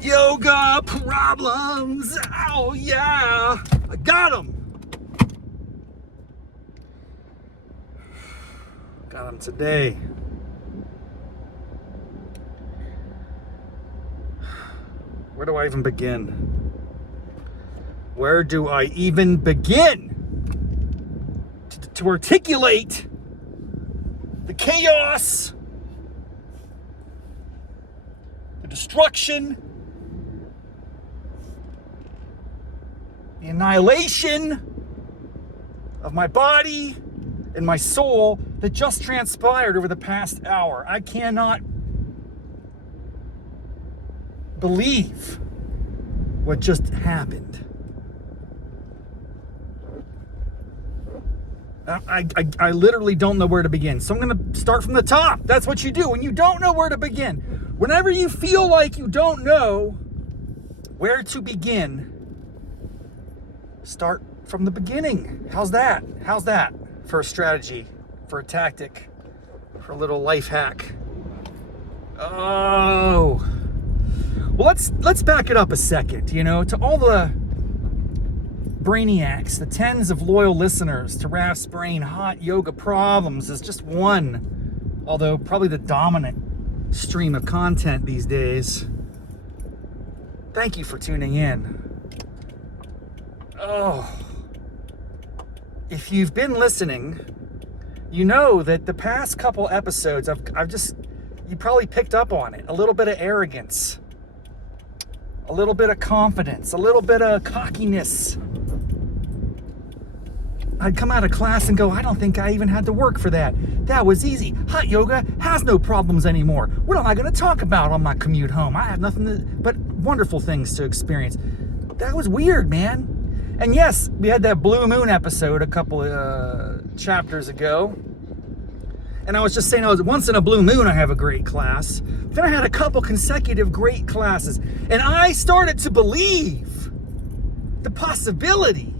Yoga problems. Oh, yeah. I got them. Got them today. Where do I even begin? Where do I even begin to articulate the chaos, the destruction, the annihilation of my body and my soul that just transpired over the past hour? I cannot believe what just happened. I literally don't know where to begin. So I'm going to start from the top. That's what you do when you don't know where to begin. Whenever you feel like you don't know where to begin, start from the beginning. How's that? How's that for a strategy, for a tactic, for a little life hack? Oh. Well, let's back it up a second, you know, to all the brainiacs, the tens of loyal listeners to Raff's Brain. Hot yoga problems is just one, although probably the dominant stream of content these days. Thank you for tuning in. Oh, if you've been listening, you know that the past couple episodes, you probably picked up on it. A little bit of arrogance, a little bit of confidence, a little bit of cockiness. I'd come out of class and go, I don't think I even had to work for that. That was easy. Hot yoga has no problems anymore. What am I going to talk about on my commute home? I have nothing but wonderful things to experience. That was weird, man. And yes, we had that Blue Moon episode a couple of chapters ago. And I was just saying, once in a blue moon, I have a great class. Then I had a couple consecutive great classes. And I started to believe the possibility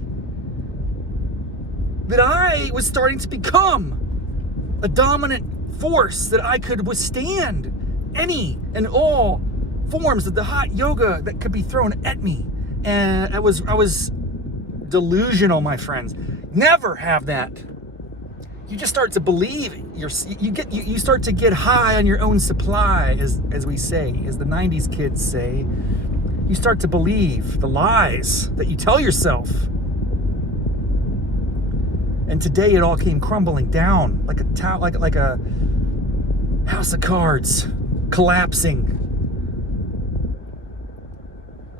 that I was starting to become a dominant force, that I could withstand any and all forms of the hot yoga that could be thrown at me. And I was delusional, my friends. Never have that. You just start to believe you start to get high on your own supply, as we say, as the 90s kids say. You start to believe the lies that you tell yourself. And today it all came crumbling down like a house of cards collapsing.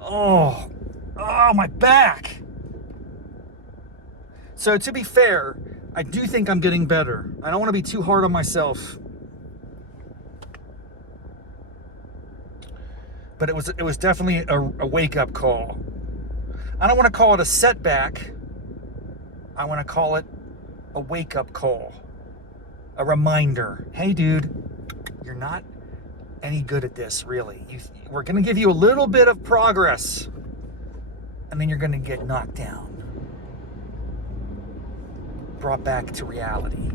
Oh, my back. So to be fair, I do think I'm getting better. I don't want to be too hard on myself. But it was definitely a wake-up call. I don't want to call it a setback. I want to call it a wake-up call. A reminder. Hey, dude, you're not any good at this, really. We're going to give you a little bit of progress, and then you're going to get knocked down. Brought back to reality.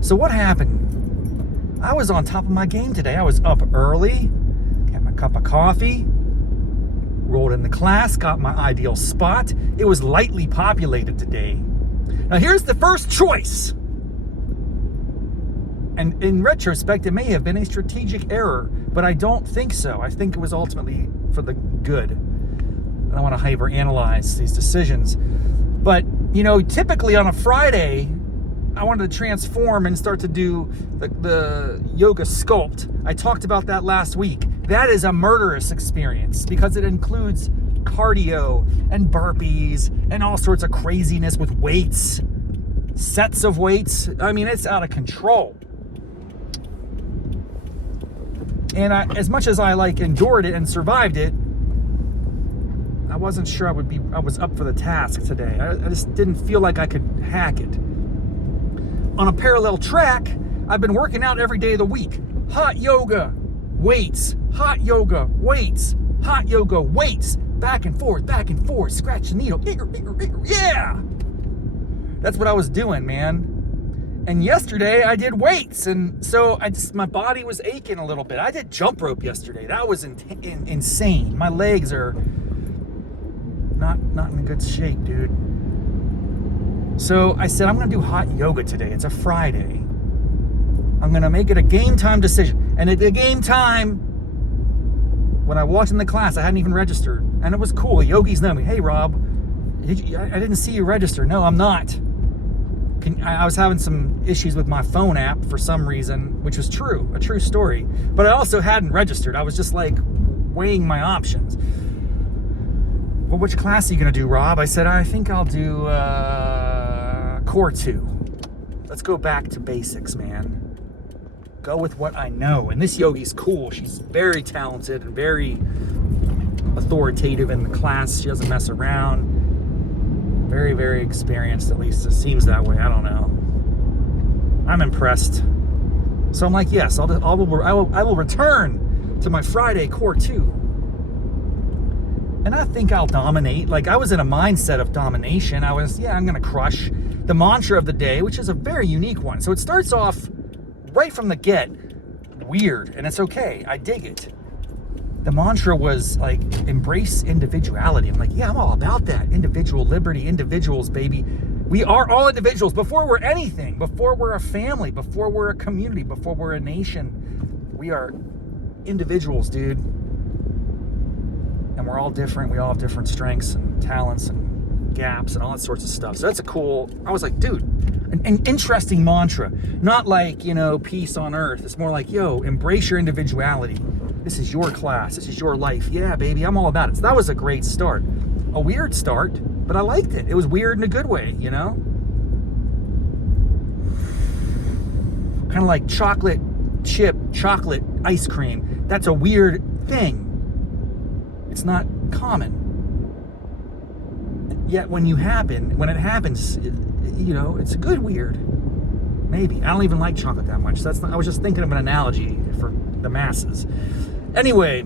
So what happened? I was on top of my game today. I was up early, got my cup of coffee, rolled into class, got my ideal spot. It was lightly populated today. Now here's the first choice. And in retrospect, it may have been a strategic error, but I don't think so. I think it was ultimately for the good. I don't want to hyper-analyze these decisions. But, you know, typically on a Friday, I wanted to transform and start to do the yoga sculpt. I talked about that last week. That is a murderous experience because it includes cardio and burpees and all sorts of craziness with weights, sets of weights. I mean, it's out of control. And as much as I endured it and survived it, I wasn't sure I was up for the task today. I just didn't feel like I could hack it. On a parallel track, I've been working out every day of the week. Hot yoga, weights, hot yoga, weights, hot yoga, weights, back and forth, scratch the needle, yeah! That's what I was doing, man. And yesterday I did weights, and so my body was aching a little bit. I did jump rope yesterday. That was insane. My legs are not in good shape, dude. So I said, I'm gonna do hot yoga today. It's a Friday. I'm gonna make it a game time decision. And at the game time, when I walked in the class, I hadn't even registered. And it was cool. Yogis know me. Hey, Rob, I didn't see you register. No, I'm not. I was having some issues with my phone app for some reason, which was true, a true story. But I also hadn't registered. I was just like weighing my options. Well, which class are you going to do, Rob? I said, I think I'll do Core 2. Let's go back to basics, man. Go with what I know. And this yogi's cool. She's very talented and very authoritative in the class. She doesn't mess around. Very, very experienced, at least it seems that way. I don't know. I'm impressed. So I'm like, yes, I will return to my Friday Core 2. And I think I'll dominate. Like, I was in a mindset of domination. I'm going to crush the mantra of the day, which is a very unique one. So it starts off right from the get weird, and it's okay. I dig it. The mantra was like, embrace individuality. I'm like, yeah, I'm all about that. Individual liberty, individuals, baby. We are all individuals before we're anything, before we're a family, before we're a community, before we're a nation. We are individuals, dude. And we're all different. We all have different strengths and talents and gaps and all that sorts of stuff. So that's I was like, dude, an interesting mantra. Not like, peace on earth. It's more like, yo, embrace your individuality. This is your class. This is your life. Yeah, baby, I'm all about it. So that was a great start. A weird start, but I liked it. It was weird in a good way, Kind of like chocolate ice cream. That's a weird thing. It's not common. Yet when it happens, it's a good weird. Maybe. I don't even like chocolate that much. I was just thinking of an analogy for the masses. Anyway,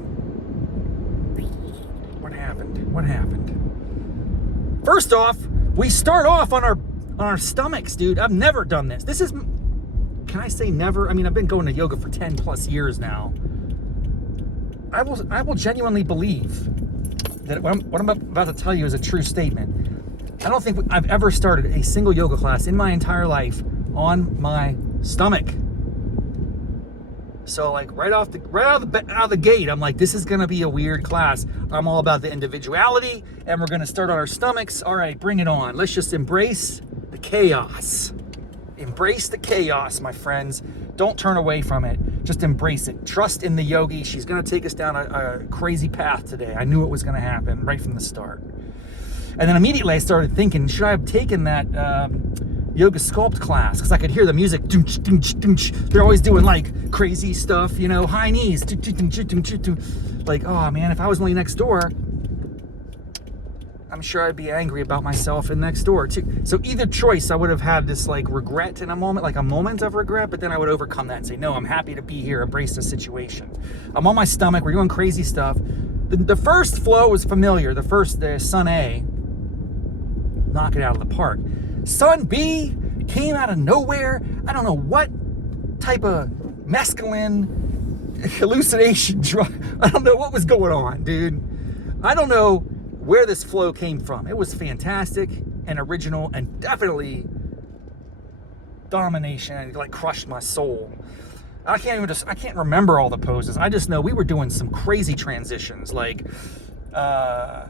what happened? First off, we start off on our stomachs, dude. I've never done this. Can I say never? I mean, I've been going to yoga for 10 plus years now. I will genuinely believe that what I'm about to tell you is a true statement. I don't think I've ever started a single yoga class in my entire life on my stomach. So like right out of the gate, I'm like, this is gonna be a weird class. I'm all about the individuality, and we're gonna start on our stomachs. All right, bring it on. Let's just embrace the chaos. Embrace the chaos, my friends. Don't turn away from it. Just embrace it. Trust in the yogi. She's gonna take us down a crazy path today. I knew it was gonna happen right from the start. And then immediately I started thinking, should I have taken that yoga sculpt class? Because I could hear the music. They're always doing like crazy stuff, high knees. Like, oh man, if I was only next door, I'm sure I'd be angry about myself in next door too. So either choice, I would have had this like regret in a moment, like a moment of regret, but then I would overcome that and say, no, I'm happy to be here, embrace the situation. I'm on my stomach, we're doing crazy stuff. The first flow was familiar. The Sun A, knock it out of the park. Sun B came out of nowhere. I don't know what type of mescaline hallucination drug. I don't know what was going on, dude. I don't know where this flow came from. It was fantastic and original and definitely domination. It like crushed my soul. I can't remember all the poses. I just know we were doing some crazy transitions, like, I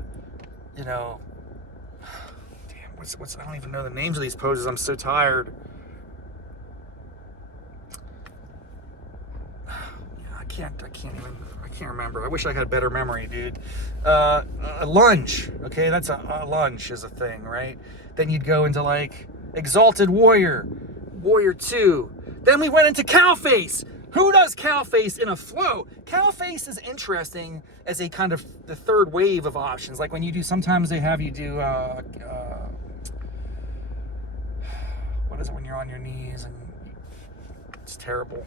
don't even know the names of these poses. I'm so tired. I can't remember. I wish I had better memory, dude. A lunge. Okay, that's a lunge is a thing, right? Then you'd go into like exalted warrior 2. Then we went into cow face. Who does cow face in a flow? Cow face is interesting as a kind of the third wave of options. Like when you do, sometimes they have you do, what is it when you're on your knees and it's terrible.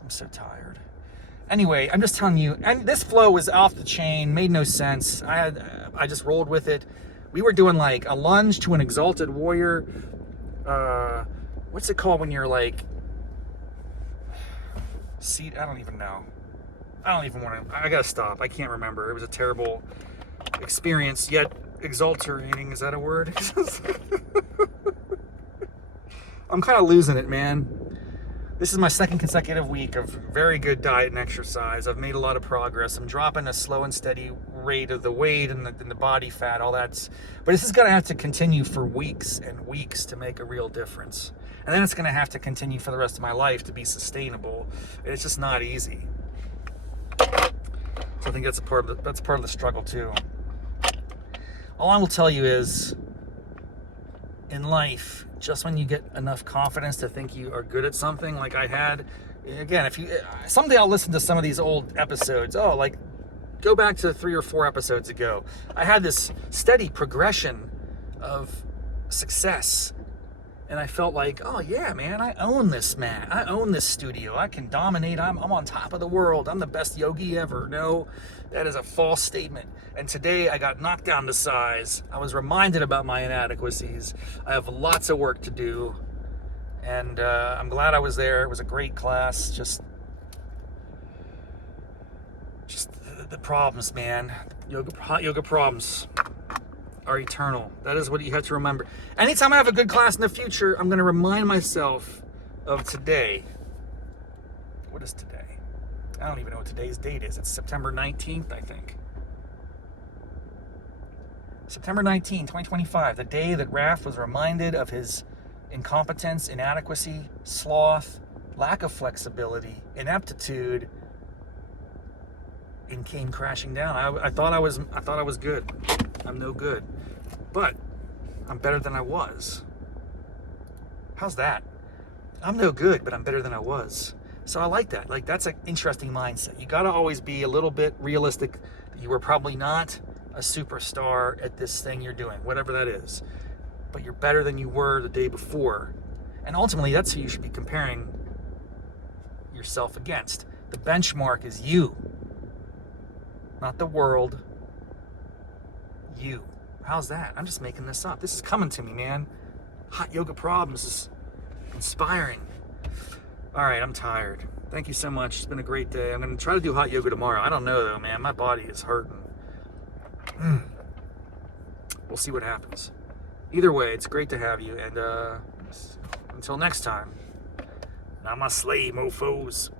I'm so tired. Anyway, I'm just telling you, and this flow was off the chain, made no sense. I just rolled with it. We were doing like a lunge to an exalted warrior, what's it called when you're like, see, I don't even know. I don't even want to, I gotta stop. I can't remember. It was a terrible experience, yet exulterating. Is that a word? I'm kind of losing it, man. This is my second consecutive week of very good diet and exercise. I've made a lot of progress. I'm dropping a slow and steady rate of the weight and the body fat, all that's, but this is gonna have to continue for weeks and weeks to make a real difference. And then it's gonna have to continue for the rest of my life to be sustainable. And it's just not easy. So I think that's part of the struggle too. All I will tell you is, in life, just when you get enough confidence to think you are good at something, like I had, again, if you someday I'll listen to some of these old episodes. Oh, like go back to 3 or 4 episodes ago. I had this steady progression of success. And I felt like, oh yeah, man, I own this mat. I own this studio. I can dominate. I'm on top of the world. I'm the best yogi ever. No, that is a false statement. And today I got knocked down to size. I was reminded about my inadequacies. I have lots of work to do. And I'm glad I was there. It was a great class. Just the problems, man. Hot yoga problems are eternal. That is what you have to remember. Anytime I have a good class in the future, I'm going to remind myself of today. What is today? I don't even know what today's date is. It's September 19th, I think. September 19, 2025, the day that Raff was reminded of his incompetence, inadequacy, sloth, lack of flexibility, ineptitude, and came crashing down. I thought I was good. I'm no good, but I'm better than I was. How's that? I'm no good, but I'm better than I was. So I like that. Like, that's an interesting mindset. You got to always be a little bit realistic. You were probably not a superstar at this thing you're doing, whatever that is, but you're better than you were the day before. And ultimately, that's who you should be comparing yourself against. The benchmark is you, not the world. You. How's that? I'm just making this up. This is coming to me, man. Hot yoga problems is inspiring. All right, I'm tired. Thank you so much. It's been a great day. I'm going to try to do hot yoga tomorrow. I don't know, though, man. My body is hurting. We'll see what happens. Either way, it's great to have you. And until next time, namaste, mofos.